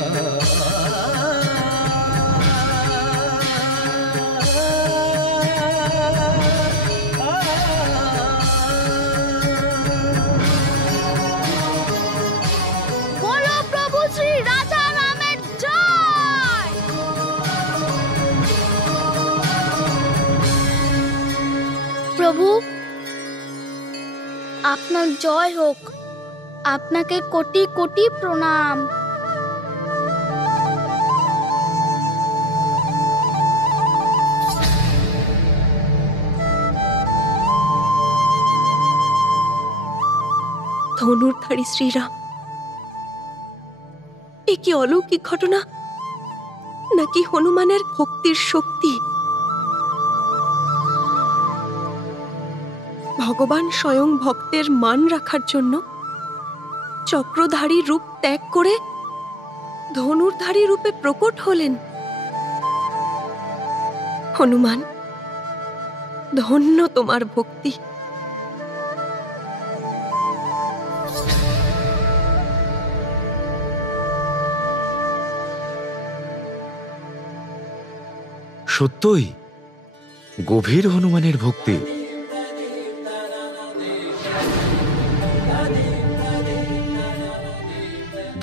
প্রভু, আপনার জয় হোক। আপনাকে কোটি কোটি প্রণাম। ধনুর্ধারী শ্রীরাম, এ কি অলৌকিক ঘটনা নাকি হনুমানের ভক্তির শক্তি? ভগবান স্বয়ং ভক্তের মান রাখার জন্য চক্রধারী রূপ ত্যাগ করে ধনুর্ধারী রূপে প্রকট হলেন। হনুমান, ধন্য তোমার ভক্তি। সত্যই গভীর হনুমানের ভক্তি।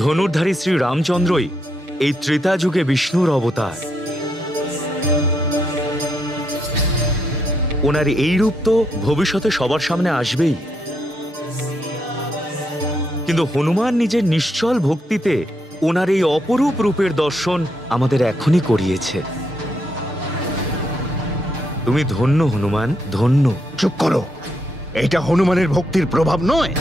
ধনুর্ধারী শ্রী রামচন্দ্রই এই ত্রেতা যুগে বিষ্ণুর অবতার। ওনার এই রূপ তো ভবিষ্যতে সবার সামনে আসবেই, কিন্তু হনুমান নিজের নিশ্চল ভক্তিতে ওনার এই অপরূপ রূপের দর্শন আমাদের এখনই করিয়েছে। তুমি ধন্য হনুমান, ধন্য। চুপ করো, এটা হনুমানের ভক্তির প্রভাব নয়।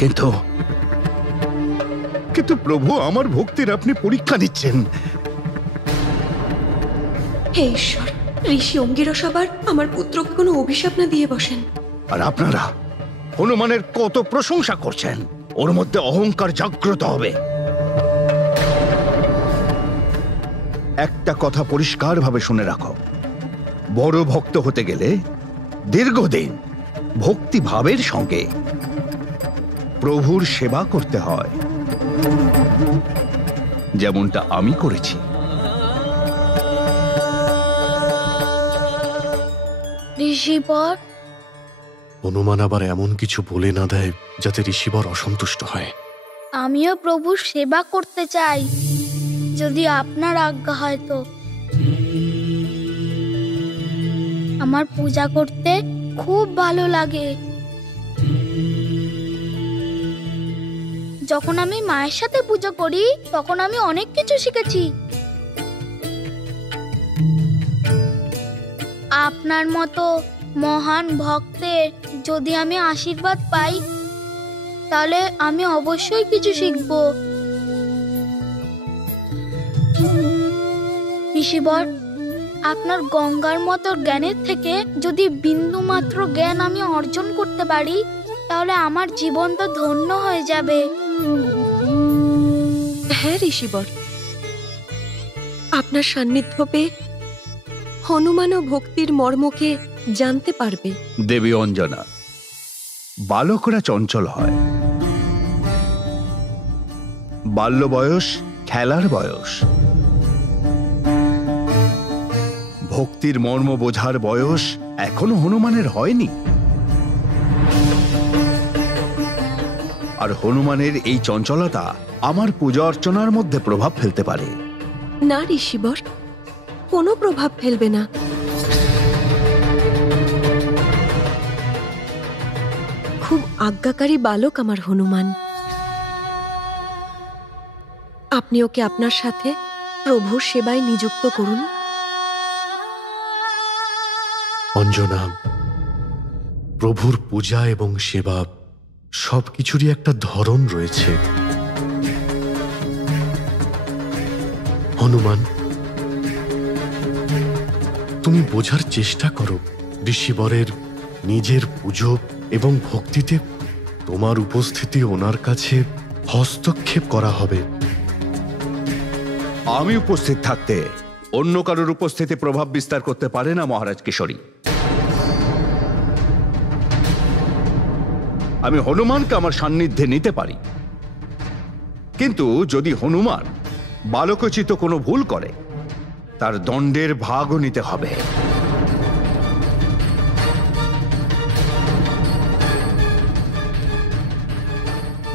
কিন্তু কিন্তু প্রভু, আমার ভক্তির আপনি পরীক্ষা নিচ্ছেন। হে ঈশ্বর, ঋষি অঙ্গিরস আবার আমার পুত্রকে কোনো অভিশাপ না দিয়ে বসেন। আর আপনারা হনুমানের কত প্রশংসা করছেন, ওর মধ্যে অহংকার জাগ্রত হবে। একটা কথা পরিষ্কারভাবে শুনে রাখো, বড় ভক্ত হতে গেলে দীর্ঘদিন ভক্তিভাবের সঙ্গে প্রভুর সেবা করতে হয়, যেমনটা আমি করেছি। ঋষিবর, হনুমান আবার এমন কিছু বলে না দেয় যাতে ঋষিবর অসন্তুষ্ট হয়। আমিও প্রভুর সেবা করতে চাই, যদি আপনার আজ্ঞা হয় তো। আমার পূজা করতে খুব ভালো লাগে। যখন আমি মায়ের সাথে পূজা করি তখন আমি অনেক কিছু শিখেছি। আপনার মতো মহান ভক্তের যদি আমি আশীর্বাদ পাই তাহলে আমি অবশ্যই কিছু শিখব। ঋষিবর, আপনার গঙ্গার মতো জ্ঞানের থেকে যদি বিন্দু মাত্র জ্ঞান আমি অর্জন করতে পারি তাহলে আমার জীবন তো ধন্য হয়ে যাবে। হ্যাঁ ঋষিবর, আপনার সান্নিধ্য পেয়ে হনুমান ও ভক্তির মর্মকে জানতে পারবে। দেবী অঞ্জনা, বালকরা চঞ্চল হয়। বাল্য বয়স খেলার বয়স, ভক্তির মর্ম বোঝার বয়স এখনো হনুমানের হয়নি। আর হনুমানের এই চঞ্চলতা আমার পূজা অর্চনার মধ্যে প্রভাব ফেলতে পারে। না ঋষিবর, কোনো প্রভাব ফেলবে না। খুব আজ্ঞাকারী বালক আমার হনুমান। আপনি ওকে আপনার সাথে প্রভুর সেবায় নিযুক্ত করুন। অঞ্জনা, প্রভুর পূজা এবং সেবা সবকিছুরই একটা ধরন রয়েছে। হনুমান, তুমি বোঝার চেষ্টা করো, ঋষিবরের নিজের পুজো এবং ভক্তিতে তোমার উপস্থিতি ওনার কাছে হস্তক্ষেপ করা হবে। আমি উপস্থিত থাকতে অন্য কারোর উপস্থিতি প্রভাব বিস্তার করতে পারে না মহারাজ কিশোরী। আমি হনুমানকে আমার সান্নিধ্যে নিতে পারি, কিন্তু যদি হনুমান বালকোচিত কোনো ভুল করে তার দণ্ডের ভাগও নিতে হবে।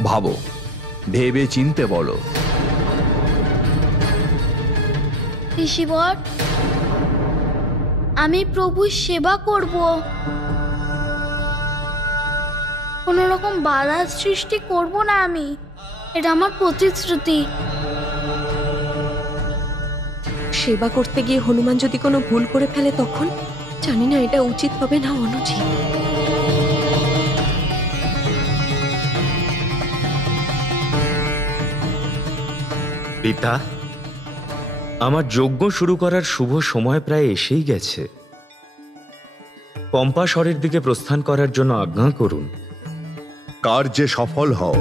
ভাবো, ভেবে চিনতে বলো। ঋষিবর, আমি প্রভুর সেবা করব, কোনো রকম বাধা সৃষ্টি করব না আমি, এটা আমার প্রতিশ্রুতি। সেবা করতে গিয়ে হনুমান যদি কোনো ভুল করে ফেলে তখন? জানি না এটা উচিত হবে না অনুচিত। পিতা, আমার যজ্ঞ শুরু করার শুভ সময় প্রায় এসেই গেছে। পম্পাসরের দিকে প্রস্থান করার জন্য আজ্ঞা করুন। কার্যে সফল হও।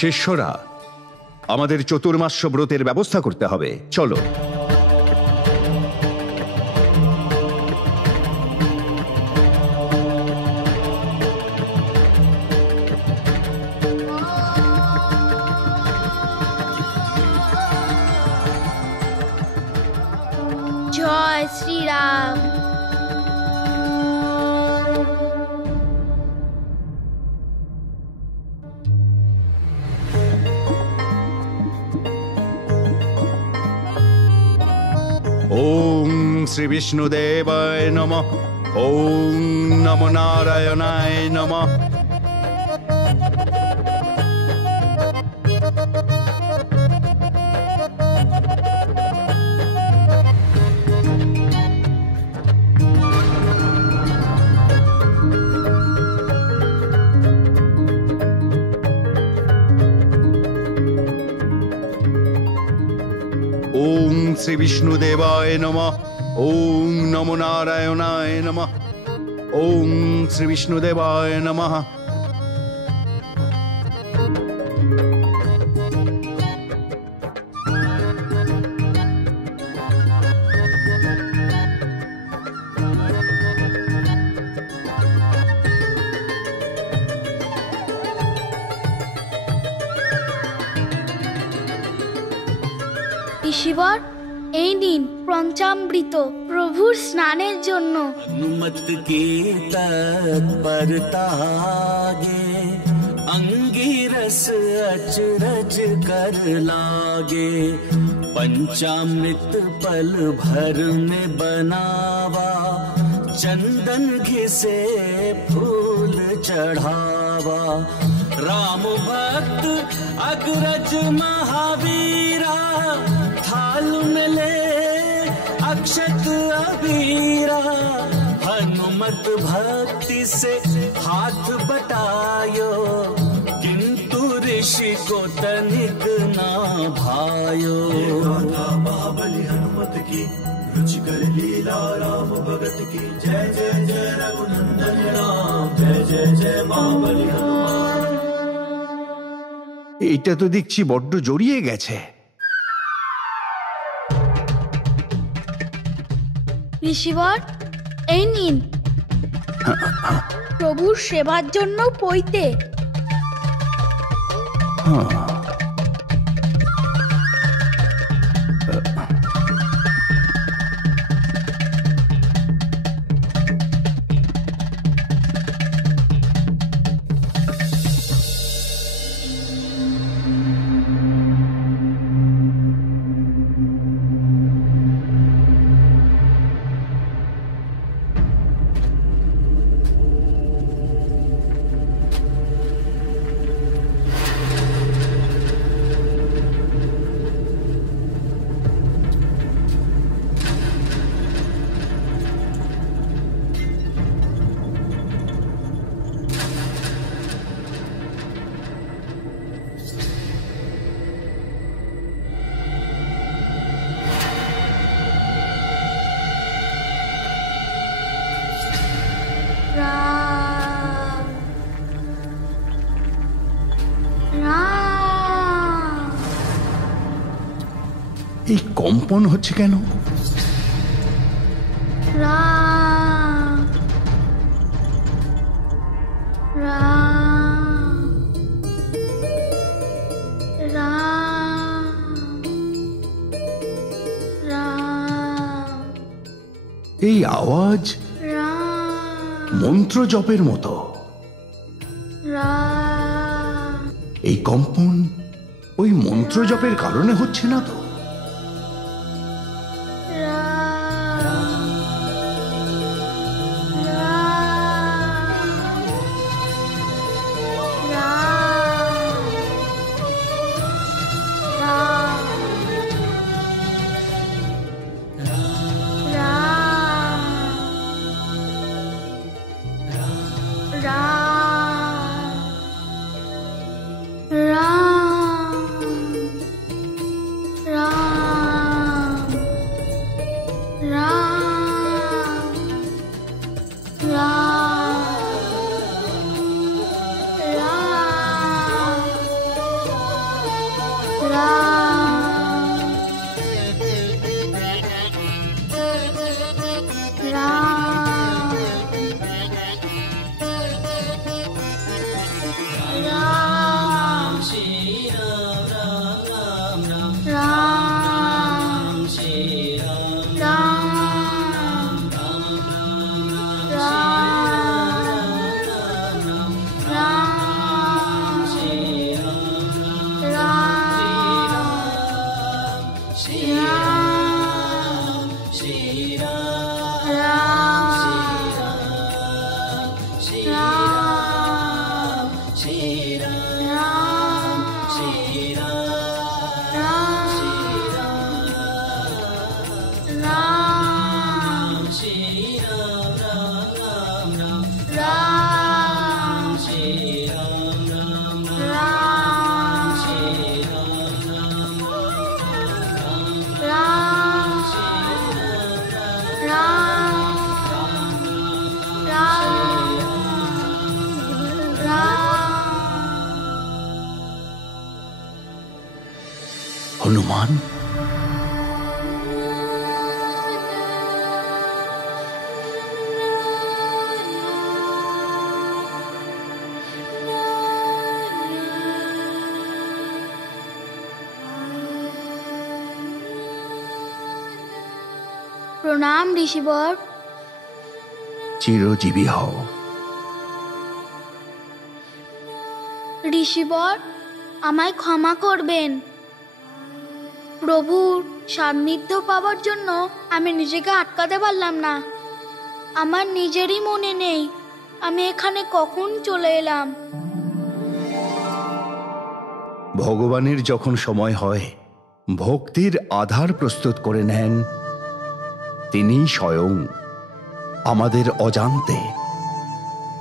শিষ্যরা, আমাদের চতুর্মাস্য ব্রতের ব্যবস্থা করতে হবে, চলো। জয় শ্রীরাম। ওম শ্রী বিষ্ণুদেবায় নমঃ। ওম নমো নারায়ণায় নমঃ। ওম শ্রী বিষ্ণুদেবায় নমঃ। ওম নমো নারায়ণায় নমঃ। ওম শ্রী বিষ্ণুদেবায় নমঃ। ঋষিবর, এই নিন পঞ্চামৃত প্রভুর স্নানের জন্য। मत की तत्परता गे अंगिरस अचरज कर लागे। पंचामृत पल भर में बनावा, चंदन घिसे फूल चढ़ावा। राम भक्त अग्रज महावीरा, थाल में ले अक्षत अबीरा। हनुमत भक्ति से हाथ बटायो, किंतु ऋषि को तनिक ना भायो। बाबली हनुमत की रुचिकर लीला राम भगत की। जय जय जय रघुनंदन राम, जय जय जय बाबली हनुमान। এইটা তো দেখছি বড্ড জড়িয়ে গেছে। ঋষিবর, এই নিন প্রভুর সেবার জন্য পৈতে। এই কম্পন হচ্ছে কেন? রাম রাম রাম রাম এই আওয়াজ রাম মন্ত্র জপের মতো। রাম এই কম্পন ওই মন্ত্র জপের কারণে হচ্ছে না তো? হনুমান, প্রণাম ঋষিবর। চিরজীবী হও। ঋষিবর, আমায় ক্ষমা করবেন। প্রভুর সান্নিধ্য পাওয়ার জন্য আমি নিজেকে আটকাতে পারলাম না। আমার নিজেরই মনে নেই আমি এখানে কখন চলে এলাম। ভগবানের যখন সময় হয় ভক্তির আধার প্রস্তুত করে নেন তিনি স্বয়ং আমাদের অজান্তে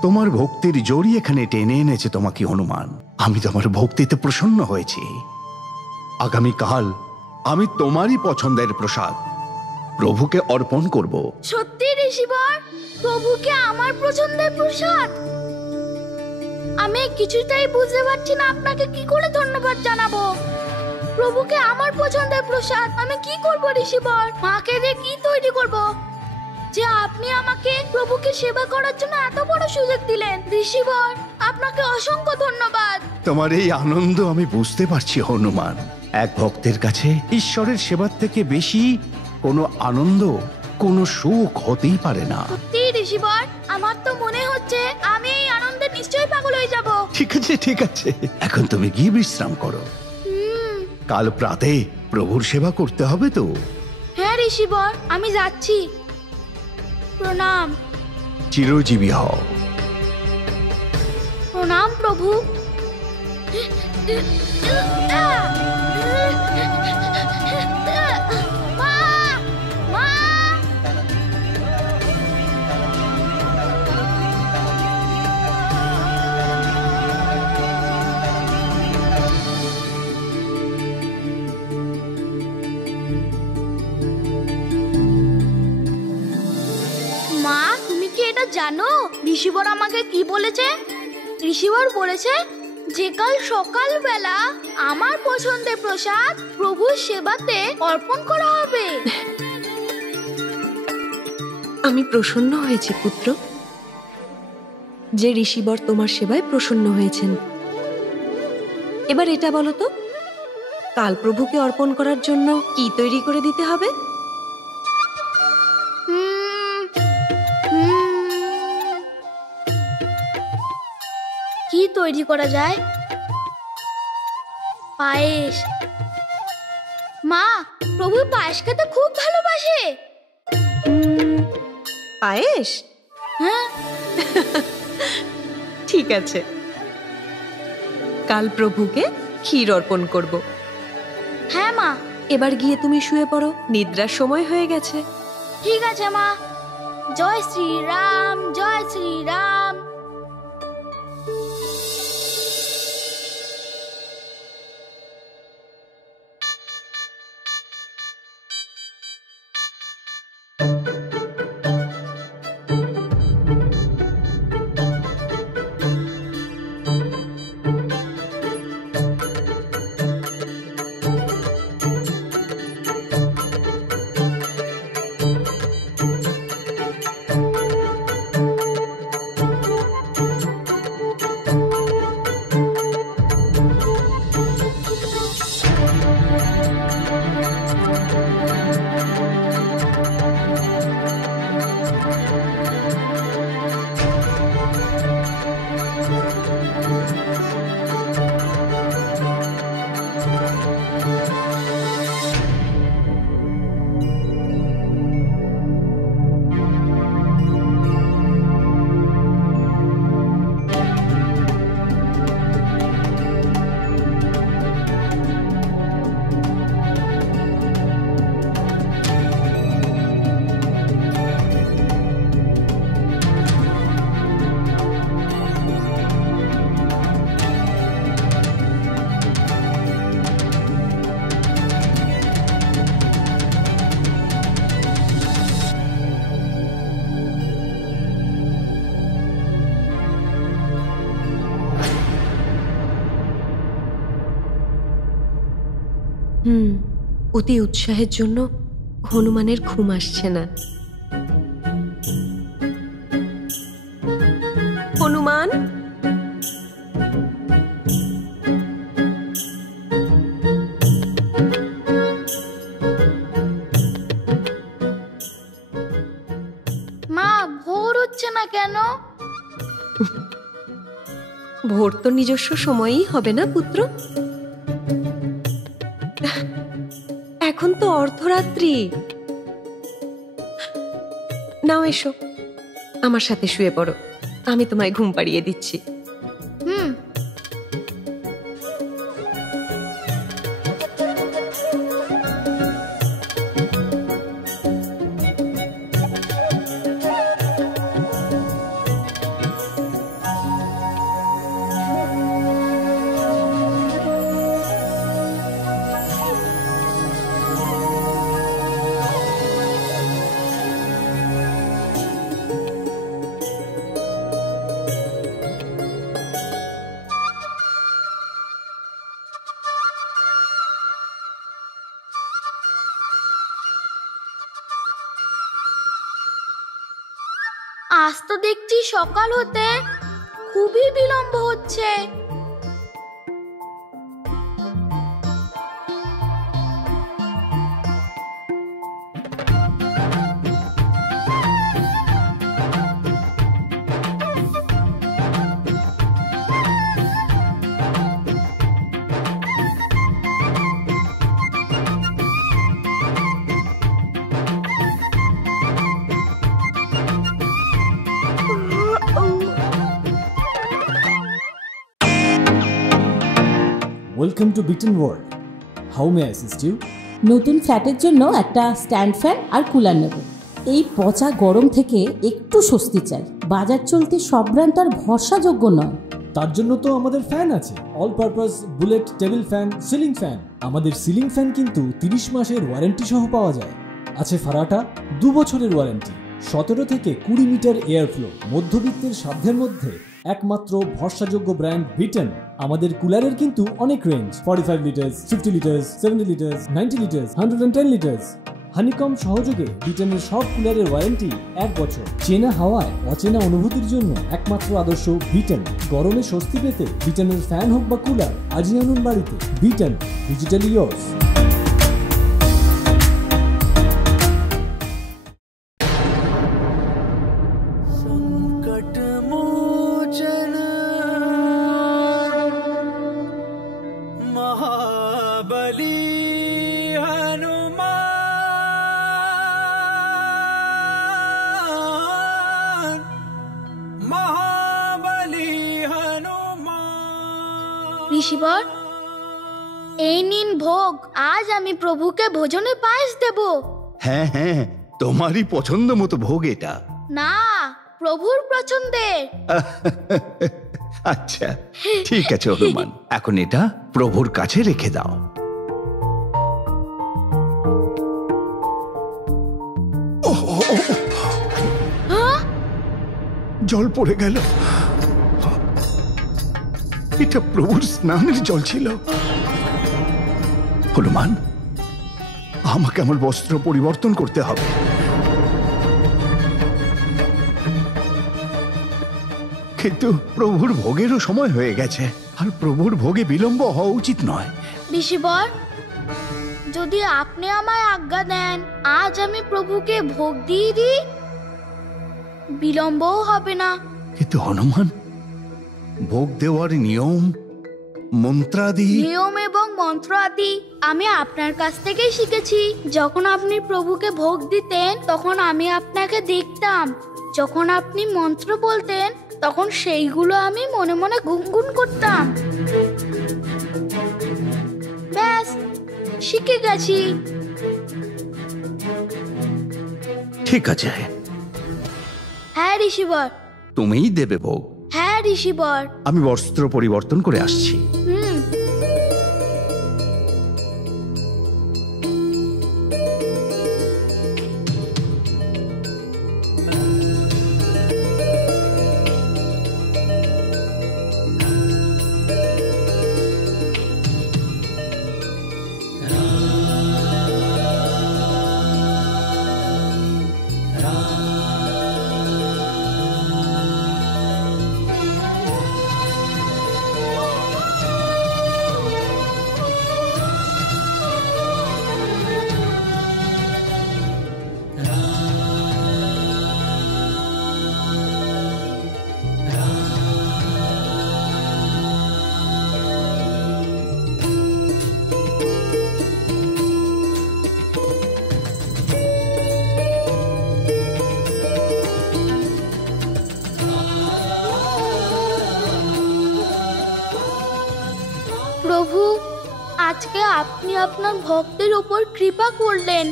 তোমার ভক্তির জড়ি এখানে টেনে এনেছে তোমাকে হনুমান। আমি তোমার ভক্তিতে প্রসন্ন হয়েছি। আগামীকাল আমি তোমারই পছন্দের প্রসাদ প্রভুকে অর্পণ করব। সত্যি ঋষিবর, প্রভুকে আমার পছন্দের প্রসাদ? আমি কিছুতেই বুঝতে পারছি না আপনাকে কি করে ধন্যবাদ জানাবো। প্রভুকে আমার পছন্দের প্রসাদ আমি কি করব ঋষিবর? মাকে দিয়ে কি তৈরি করব যে আপনি আমাকে প্রভুকে সেবা করার জন্য এত বড় সুযোগ দিলেন? ঋষিবর, আপনাকে অসংখ্য ধন্যবাদ। তোমার এই আনন্দ আমি বুঝতে পারছি হনুমান। এক ভক্তের কাছে ঈশ্বরের সেবার থেকে বেশি কোনো আনন্দ, কোনো সুখ হতেই পারে না। সত্যি ঋষিবর, আমার তো মনে হচ্ছে আমি এই আনন্দে নিশ্চয়ই পাগল হয়ে যাব। ঠিক আছে, ঠিক আছে, এখন তুমি গিয়ে বিশ্রাম করো। কাল প্রাতে প্রভুর সেবা করতে হবে তো। হ্যাঁ ঋষিবর, আমি যাচ্ছি। প্রণাম। চিরজীবী হও। প্রণাম প্রভু। মা! মা! মা, তুমি কি এটা জানো ঋষিবর আমাকে কি বলেছে? ঋষিবর বলেছে যে কাল সকালবেলা আমার পছন্দের প্রসাদ প্রভুর সেবাতে অর্পণ করা হবে। আমি প্রসন্ন হয়েছি পুত্র, যে ঋষিবর তোমার সেবায় প্রসন্ন হয়েছেন। এবার এটা বলো তো, কাল প্রভুকে অর্পণ করার জন্য কি তৈরি করে দিতে হবে? কি তৈরি করা যায়? পায়েস। মা, প্রভু পায়েস খেতে খুব ভালোবাসে। পায়েস? হ্যাঁ। ঠিক আছে, কাল প্রভুকে ক্ষীর অর্পণ করব। হ্যাঁ মা। এবার গিয়ে তুমি শুয়ে পড়ো, নিদ্রার সময় হয়ে গেছে। ঠিক আছে মা। জয় শ্রীরাম, জয় শ্রীরাম। অতি উৎসাহের জন্য হনুমানের ঘুম আসছে না। হনুমান, মা, ভোর হচ্ছে না কেন? ভোর তো নিজস্ব সময়ই হবে না পুত্র। এখন তো অর্ধরাত্রি। নাও এসো, আমার সাথে শুয়ে পড়ো, আমি তোমায় ঘুম পাড়িয়ে দিচ্ছি। আজ তো দেখছি সকাল হতে খুবই বিলম্ব হচ্ছে। Welcome to Beaten World. How may I assist you? নতুন ফ্ল্যাটের জন্য একটা স্ট্যান্ড ফ্যান আর কুলার নেব। এই পচা গরম থেকে একটু স্বস্তি চাই। বাজার চলতে সব ব্র্যান্ড আর ভরসাযোগ্য নয়। তার জন্য তো আমাদের ফ্যান আছে, all purpose bullet table fan, ceiling fan. আমাদের সিলিং ফ্যান কিন্তু 30 মাসের ওয়ারেন্টি সহ পাওয়া যায়। আছে ফারাটা 2 বছরের ওয়ারেন্টি, 17 থেকে 20 মিটার এয়ার ফ্লো, মধ্যবিত্তের সাধ্যের মধ্যে একমাত্র ভরসাযোগ্য ব্র্যান্ড বিটেন। আমাদের কুলারের কিন্তু অনেক range, 45 litres, 50 litres, 70 litres, 90 litres, 110 litres. Honeycomb সহযোগে বিটেনের সব কুলারের ওয়ারেন্টি 1 বছর। চেনা হাওয়ায় অচেনা অনুভূতির জন্য একমাত্র আদর্শ বিটেন। গরমে স্বস্তি পেতে বিটেনের ফ্যান হোক বা কুলার, আজই আনুন বাড়িতে। Beaten, digitally yours. संकट मोचन महाबली हनुमान, महाबली हनुमान। ঋষিবর, এই নিন ভোগ। আজ আমি প্রভুকে ভোজনে পায়েস দেব। হ্যাঁ হ্যাঁ, তোমারই পছন্দ মতো ভোগ এটা। না, প্রভুর পছন্দের। আচ্ছা ঠিক আছে হনুমান, এখন এটা প্রভুর কাছে রেখে দাও। জল পড়ে গেল। এটা প্রভুর স্নানের জল ছিল। হনুমান, আমাকে আমার বস্ত্র পরিবর্তন করতে হবে। কিন্তু প্রভুর ভোগেরও সময় হয়ে গেছে, আর প্রভুর ভোগে বিলম্ব হওয়া উচিত নয়। ঋষিবর, যদি আপনি আমায় আজ্ঞা দেন, আজ আমি প্রভুকে ভোগ দিয়ে দিই, বিলম্বও হবে না। কিন্তু হনুমান, ভোগ দেওয়ার নিয়ম, মন্ত্রাদি। নিয়ম এবং মন্ত্র আদি আমি আপনার কাছ থেকেই শিখেছি। যখন আপনি প্রভুকে ভোগ দিতেন, তখন আমি আপনাকে দেখতাম। যখন আপনি মন্ত্র বলতেন, তখন সেইগুলো আমি মনে মনে গুনগুন করতাম। ব্যাস, শিখে গেছি। ঠিক আছে, হ্যাঁ ঋষিবর। তুমিই দেবে ভোগ। হ্যাঁ ঋষিবর। আমি বস্ত্র পরিবর্তন করে আসছি। প্রভু, আজকে আপনি আপনার ভক্তের উপর কৃপা করলেন।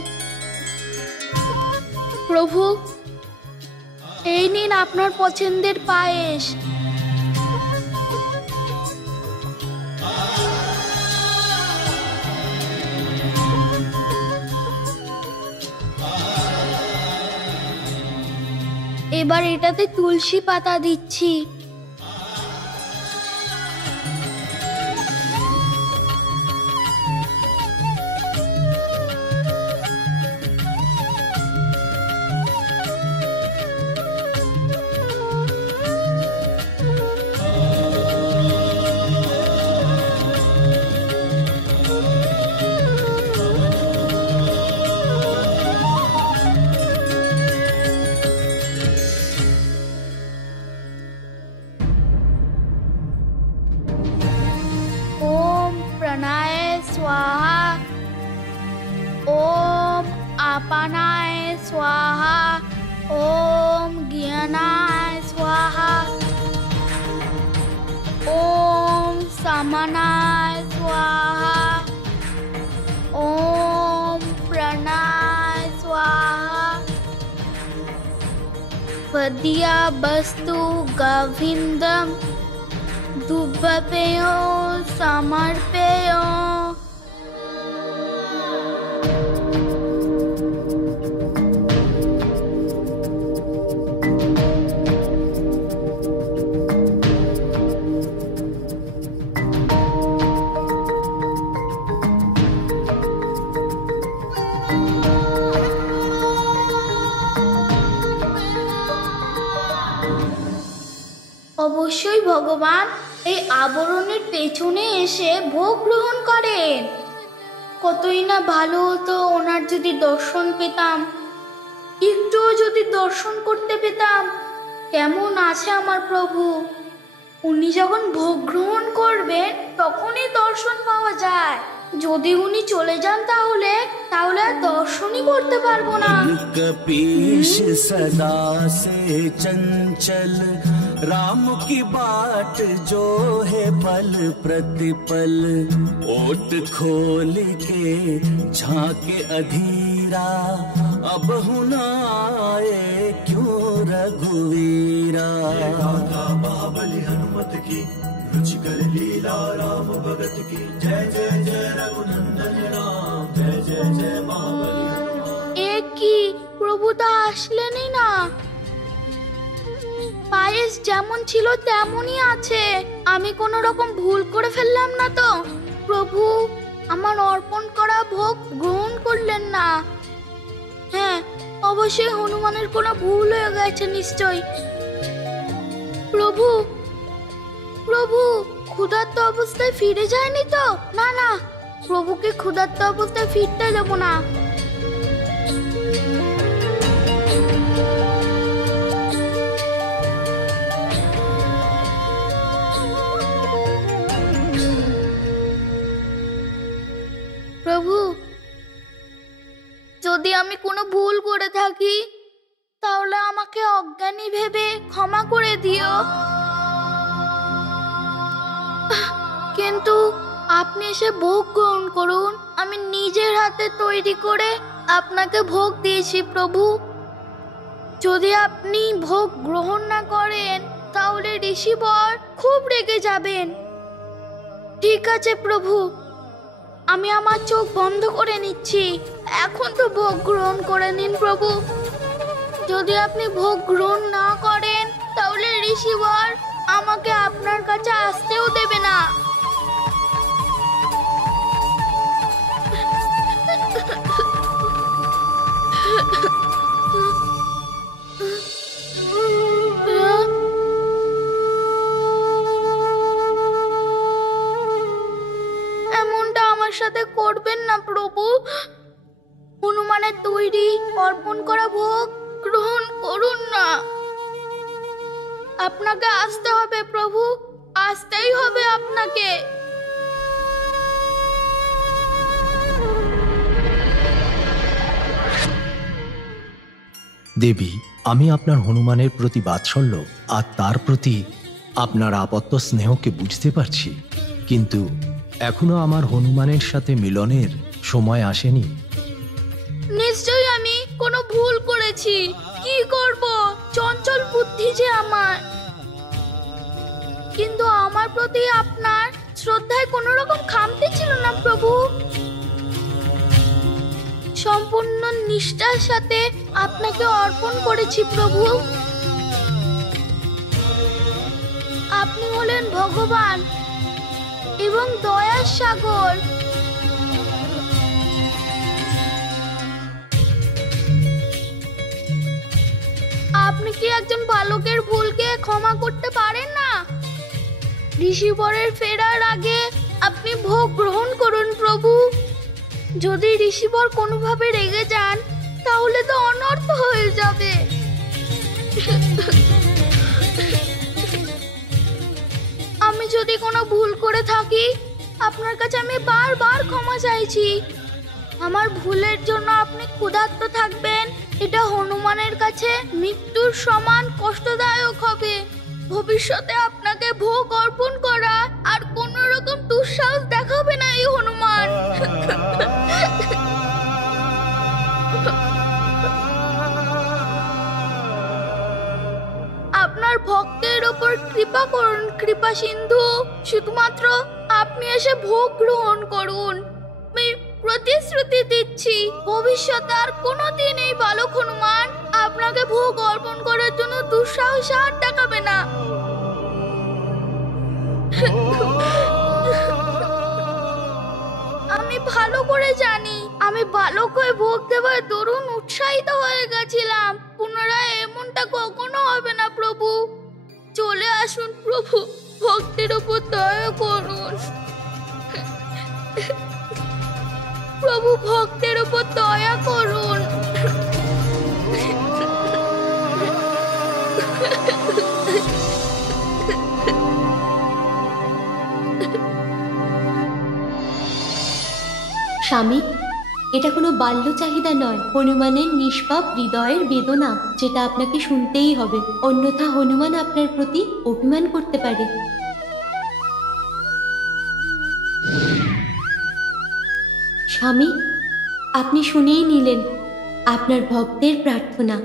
প্রভু, এই নিন আপনার পছন্দের পায়েস। এবার এটাতে তুলসী পাতা দিচ্ছি। स्वाहा, ओम आपानाय स्वाहा, ओम ज्ञानाय स्वाहा, ओम समानाय स्वाहा, ओम प्रणाय स्वाहा। पदिया वस्तु गोविंदम दुब्बपेयो समर्पेयो। ভগবান এই আবরণের পেছনে এসে ভোগ গ্রহণ করেন। কতই না ভালো হতো ওনার যদি দর্শন পেতাম, একটুও যদি দর্শন করতে পেতাম। কেমন আছে আমার প্রভু? উনি যখন ভোগ গ্রহণ করবেন তখনই দর্শন পাওয়া যায়। যদি উনি চলে যান তাহলে তাহলে আর দর্শনই করতে পারবো না। कपीश सदा से चंचल राम की बाट जो है पल प्रतिपल, ओट खोल के झांके अधीरा अब हुनाए क्यों रघुवीरा। महाबली हनुमत की रुचिकर लीला राम भगत की, जय जय जय रघुनंदन राम, जय जय जय महाबली। এ কি, প্রভু তা আসলেনই না। পায়েস যেমন ছিল তেমনই আছে। আমি কোনো রকম ভুল করে ফেললাম না তো? প্রভু আমার অর্পণ করা ভোগ গ্রহণ করলেন না। হ্যাঁ, অবশ্যই হনুমানের কোনো ভুল হয়ে গেছে নিশ্চয়ই। প্রভু প্রভু ক্ষুধার্ত অবস্থায় ফিরে যায়নি তো? না না, প্রভুকে ক্ষুধার্ত অবস্থায় ফিরতে দেব না। প্রভু যদি আমি কোনো ভুল করে থাকি তাহলে আমাকে অজ্ঞানী ভেবে ক্ষমা করে দিও। কিন্তু আপনি এসে ভোগ গ্রহণ করুন। আমি নিজের হাতে তৈরি করে আপনাকে ভোগ দিয়েছি প্রভু। যদি আপনি ভোগ গ্রহণ না করেন তাহলে ঋষিবর খুব রেগে যাবেন। ঠিক আছে প্রভু, আমি আমার চোখ বন্ধ করে নিচ্ছি। এখন তো ভোগ গ্রহণ করে নিন প্রভু। যদি আপনি ভোগ গ্রহণ না করেন তাহলে ঋষিবর আমাকে আপনার কাছে আসতেও দেবে না। এমনটা আমার সাথে করবেন না প্রভু। হনুমানের তৈরি অর্পণ করা ভোগ গ্রহণ করুন না। আপনাকে আসতে হবে প্রভু, আসতেই হবে আপনাকে। দেবী, আমি আপনার হনুমানের প্রতি বাৎসল্য আর তার প্রতি আপনার আপত্ত স্নেহকে বুঝতে পারছি, কিন্তু এখনো আমার হনুমানের সাথে মিলনের সময় আসেনি। নিশ্চয়ই আমি কোনো ভুল করেছি। কি করব, চঞ্চল বুদ্ধি যে আমার। কিন্তু আমার প্রতি আপনার শ্রদ্ধায় কোনো রকম খামতি ছিল না প্রভু। সম্পূর্ণ নিষ্ঠার সাথে আপনাকে অর্পণ করেছি প্রভু। আপনি হলেন ভগবান এবং দয়ার সাগর। আপনি কি একজন বালকের ভুলকে ক্ষমা করতে পারেন না? ঋষিবরের ফেরার আগে আপনি ভোগ গ্রহণ করুন প্রভু। যদি ঋষিবর কোনোভাবে রেগে যান তাহলে তো অনর্থ হয়ে যাবে। আমি যদি কোনো ভুল করে থাকি আপনার কাছে আমি বারবার ক্ষমা চাইছি। আমার ভুলের জন্য আপনি ক্ষুধার্ত থাকবেন, এটা হনুমানের কাছে মৃত্যুর সমান কষ্টদায়ক হবে। ভবিষ্যতে আপনাকে ভোগ অর্পণ করা আর কোনো রকম দুঃসাহস দেখাবে না এই হনুমান। আপনার ভক্তের ওপর কৃপা করুন কৃপা সিন্ধু। শুধুমাত্র আপনি এসে ভোগ গ্রহণ করুন। আমি প্রতিশ্রুতি দিচ্ছি ভবিষ্যতে আর কোনোদিন এই বালক হনুমান আপনাকে ভোগ অর্পণ করার জন্য দুঃসাহস আর দেখাবে না। আমি ভালো করে জানি আমি বালক হয়ে ভোগ দেওয়ার দরুন উৎসাহিত হয়ে গেছিলাম। পুনরায় এমনটা কখনো হবে না প্রভু। চলে আসুন প্রভু, ভক্তের ওপর দয়া করুন। প্রভু, ভক্তের ওপর দয়া করুন। স্বামী, এটা কোনো বাল্য চাহিদা নয়, হনুমানের নিষ্পাপ হৃদয়ের বেদনা, যেটা আপনাকে শুনতেই হবে, অন্যথা হনুমান আপনার প্রতি অভিমান করতে পারে। স্বামী, আপনি শুনেই নিলেন আপনার ভক্তের প্রার্থনা।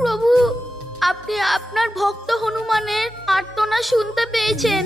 প্রভু, আপনি আপনার ভক্ত হনুমানের আর্তনা শুনতে পেয়েছেন।